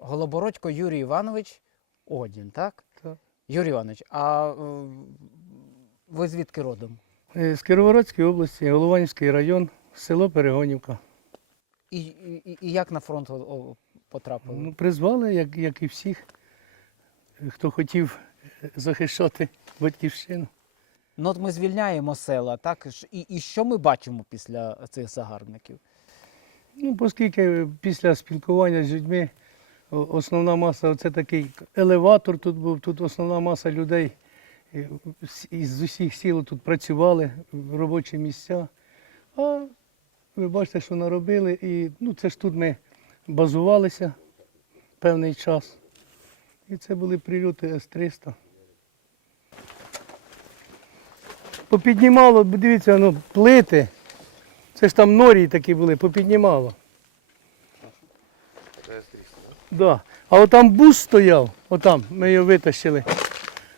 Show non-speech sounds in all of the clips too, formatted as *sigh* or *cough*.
Голобородько Юрій Іванович Одін, так? Так. Юрій Іванович, а е, ви звідки родом? Е, З Кіровоградської області, Голованівський район, село Перегонівка. І, і, і як на фронт о, о, потрапили? Ну, призвали, як, як і всіх, е, хто хотів захищати батьківщину. Ну от ми звільняємо села, так? Ж- І, і що ми бачимо після цих загарбників? Ну, оскільки після спілкування з людьми основна маса, це такий елеватор тут був, тут основна маса людей е, з- усіх сіл тут працювали, робочі місця. А ви бачите, що наробили. І ну, це ж тут ми базувалися певний час. І це були прильоти С-300. Попіднімало, дивіться, ну, плити. Це ж там норії такі були, попіднімало. Да. А отам бус стояв, отам, ми його витащили.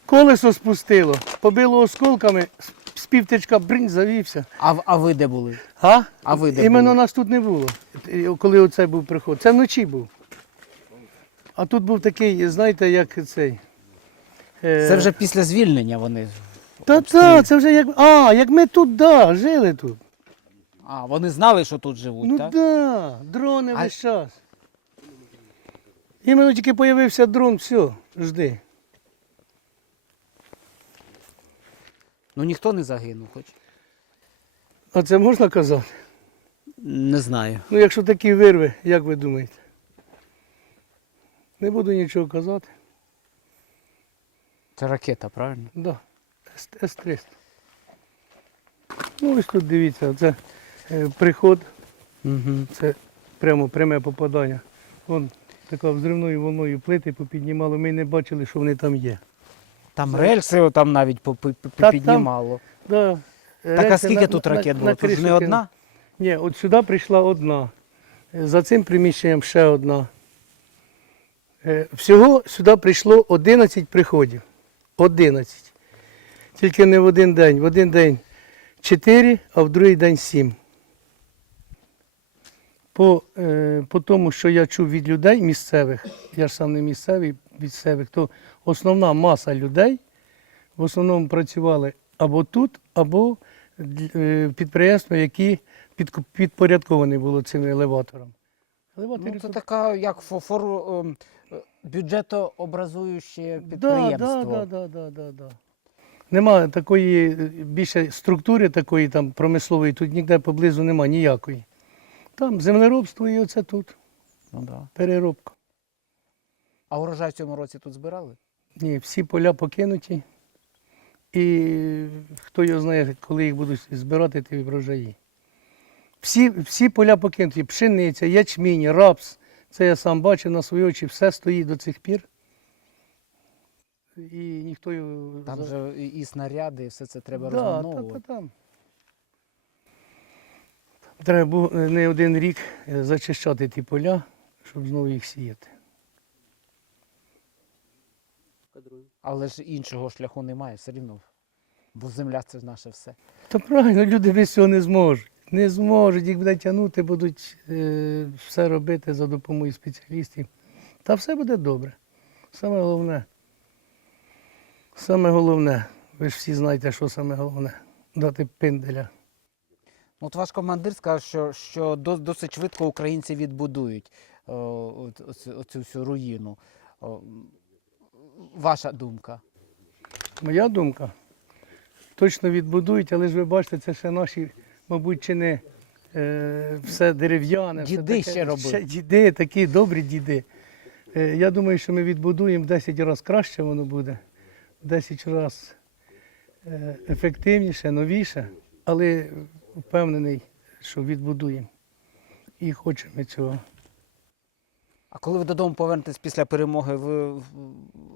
Колесо спустило, побило осколками, з- півтичка бринь завівся. А, а ви де були? А? А ви де Іменно були? нас тут не було, е, коли оце був приход. Це вночі був. А тут був такий, знаєте, як цей. е, Це вже після звільнення вони. Та так, це вже як. А, як ми тут, да, жили тут. А, вони знали, що тут живуть, Ну так? так, да, дрони А- весь час. Іменно тільки з'явився дрон, все, жди. Ну ніхто не загинув, хоч. А це можна казати? Не знаю. Ну, якщо такі вирви, як ви думаєте? Не буду нічого казати. Це ракета, правильно? Да. С- С-300. Ну, ось тут дивіться, це е, приход, Угу. це прямо пряме попадання. Вон така взривною волною плити попіднімало, ми не бачили, що вони там є. Там рельси там навіть попіднімало. Да. Так а рельси скільки на- тут на- ракет на було? Тут ж не одна? Ні, от сюди прийшла одна. Е, За цим приміщенням ще одна. Е, Всього сюди прийшло 11 приходів. 11. Тільки не в один день. В один день 4, а в другий день 7. По, е, по тому, що я чув від людей місцевих, я ж сам не місцевий місцевих, то основна маса людей в основному працювали або тут, або е, підприємства, які підпорядковані були цим елеватором. Елеватори Ну, це тут- така, як фо- фор, ем, бюджетообразуюче підприємство. Да, да, да, да, да, да. Нема такої е, більше структури такої там промислової, тут ніде поблизу нема ніякої. Там землеробство і оце тут, Ну, да. переробка. А урожай в цьому році тут збирали? Ні, всі поля покинуті. І хто його знає, коли їх будуть збирати, ті врожаї. Всі, всі поля покинуті, пшениця, ячмінь, рапс. Це я сам бачив на свої очі, все стоїть до цих пір. І ніхто його. Там же і, снаряди, і все це треба да, та, та, розміновувати. там. Треба було не один рік е, зачищати ті поля, щоб знову їх сіяти. Але ж іншого шляху немає, все рівно. Бо земля це ж наше все. Та правильно, люди без цього не зможуть. Не зможуть, їх буде тягнути, будуть е, все робити за допомогою спеціалістів. Та все буде добре. Саме головне. Саме головне. Ви ж всі знаєте, що саме головне. Дати пинделя. Ну, От ваш командир сказав, що, що досить швидко українці відбудують о, оцю, всю руїну. О, ваша думка? Моя думка. Точно відбудують, але ж ви бачите, це ще наші, мабуть, чи не е, все дерев'яне. все Діди таке. ще робили. діди, такі добрі діди. Е, я думаю, що ми відбудуємо 10 разів краще воно буде, 10 разів е, ефективніше, новіше, але впевнений, що відбудуємо. І хочемо цього. А коли ви додому повернетесь після перемоги, ви,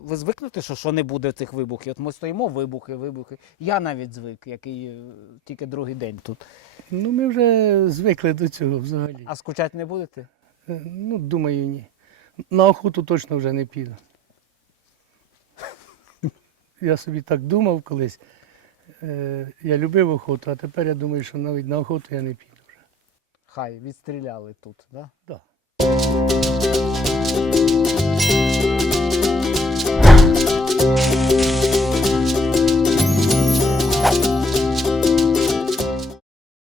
ви звикнете, що, що не буде цих вибухів? От ми стоїмо, вибухи, вибухи. Я навіть звик, який е, тільки другий день тут. Ну, ми вже звикли до цього взагалі. А скучати не будете? Е, Ну, думаю, ні. На охоту точно вже не піду. *laughs* Я собі так думав колись. Е, Я любив охоту, а тепер я думаю, що навіть на охоту я не піду вже. Хай відстріляли тут, да? Да.